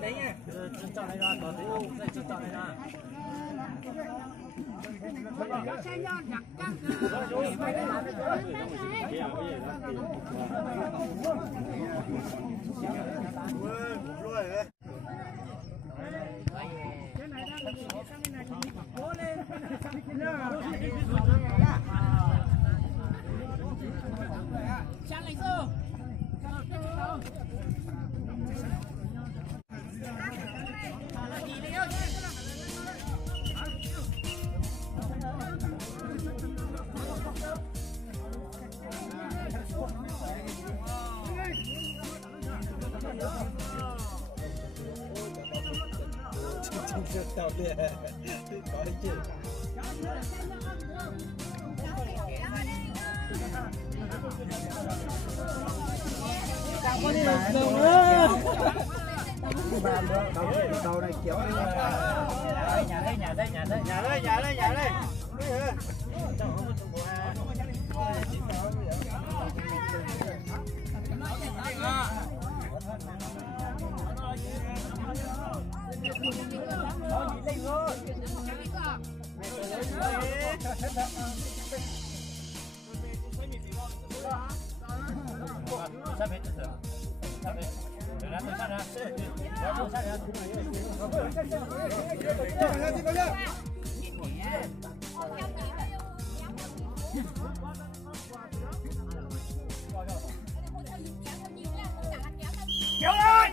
Đấy nha. Chọn này ra, có thấy không? Đây chọn này ra. Tao đi, có đấy chứ. Đầu này kéo đi. Nhà đây. Sắp hết rồi. Sắp hết. Để ra tôi sát ra. Tôi sát ra. Kéo lên.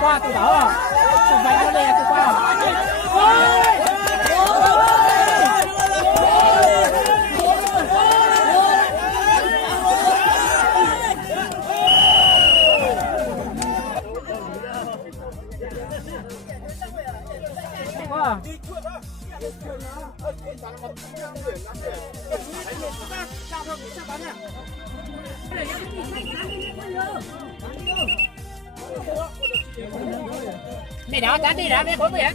Qua tụi đó tụi mày nó đè tụi qua mày đó tán đi đã mày có vậy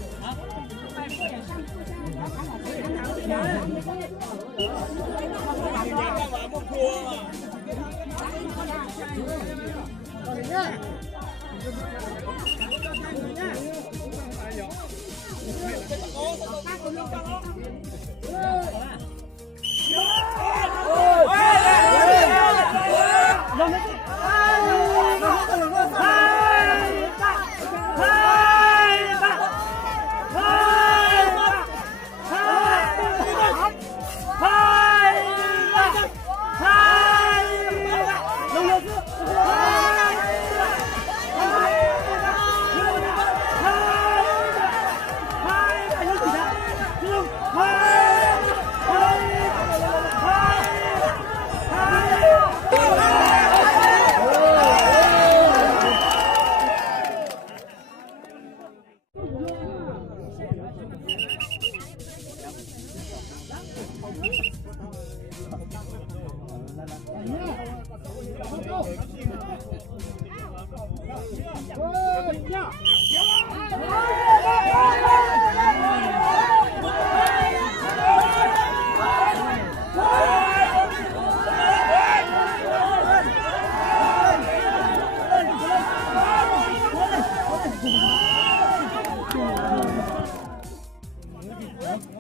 Hello.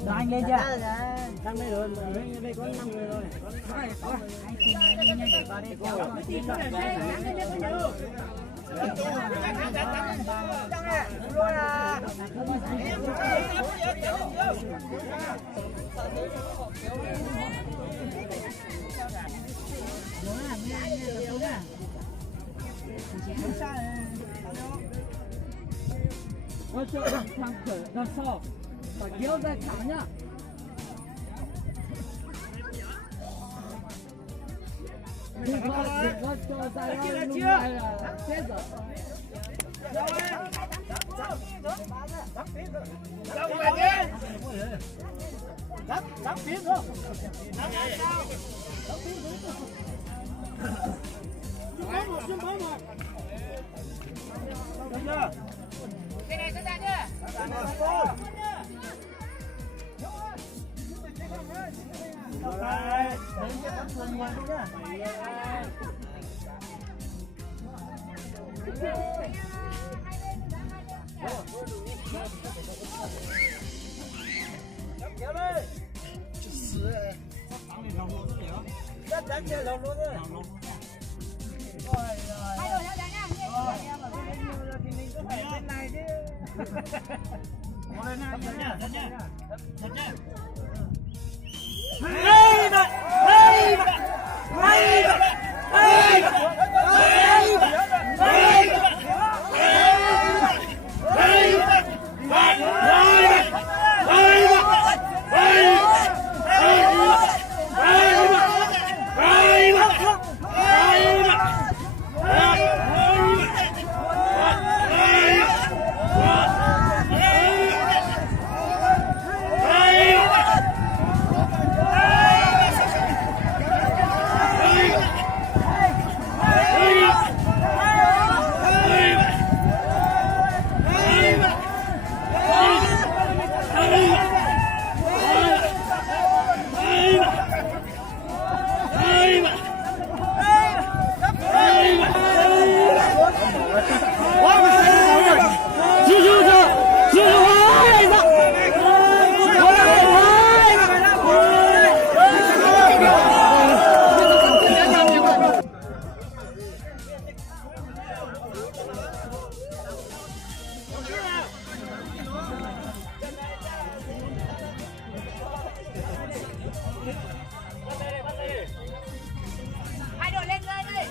Rồi anh lên chưa? Sang đây rồi, đây có 5 người rồi. Anh tìm nhanh để vào đây kéo. Nó chơi thằng khởi đằng sau, phải kéo ra thẳng nhá. Đừng có cho ra nó lúc này là chết rồi. Đắp tiếng không? Cái này sẽ ra nhá. Kéo đi. Rất đáng chơi lòng luôn đấy. Hai đội nhau đánh nha. Thì mình cứ phải bên này chứ. Lên nha, dẫn nha, dẫn nha. Dẫn nha. Hay vậy. Hay vậy. Hay vậy. Hay vậy. Hay vậy. Hay vậy. Hai đội lên lên đi.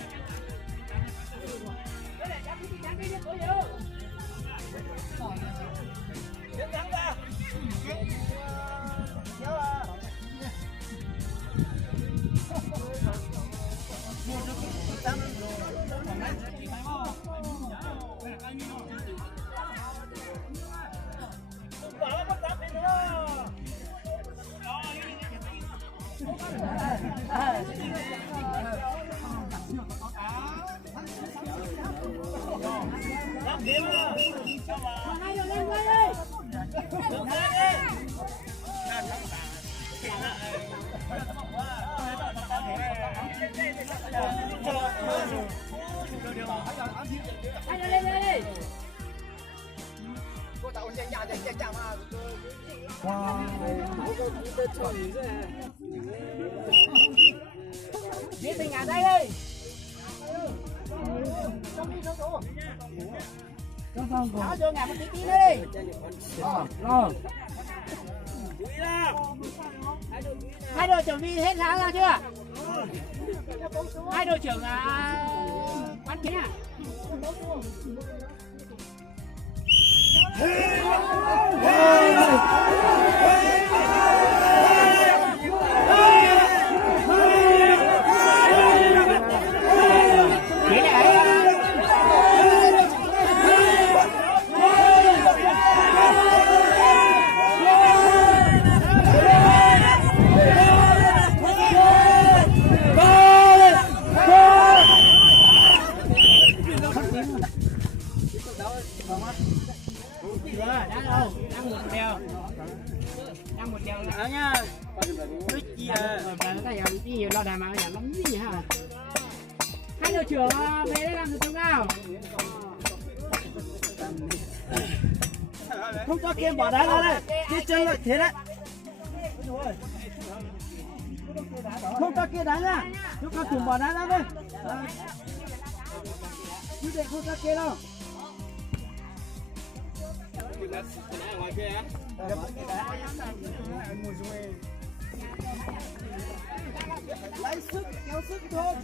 Biết mình ở đây đi. Áo vô ngả một tí tí đi. Rồi. Hai đội chuẩn bị hết áo ra chưa? Hai đội trưởng bắn thế à? chào đà mà nhà lắm gì hả? Hai đội trưởng về đây làm gì không nào? Không cho kia bỏ đá ra đây. Kia chân lại thế đấy. Không cho kia đá nha. Chúng ta cùng bỏ đá ra đây. Chứ để không cho kia đâu. ngoài kia á. Lấy sức, kéo sức thôi.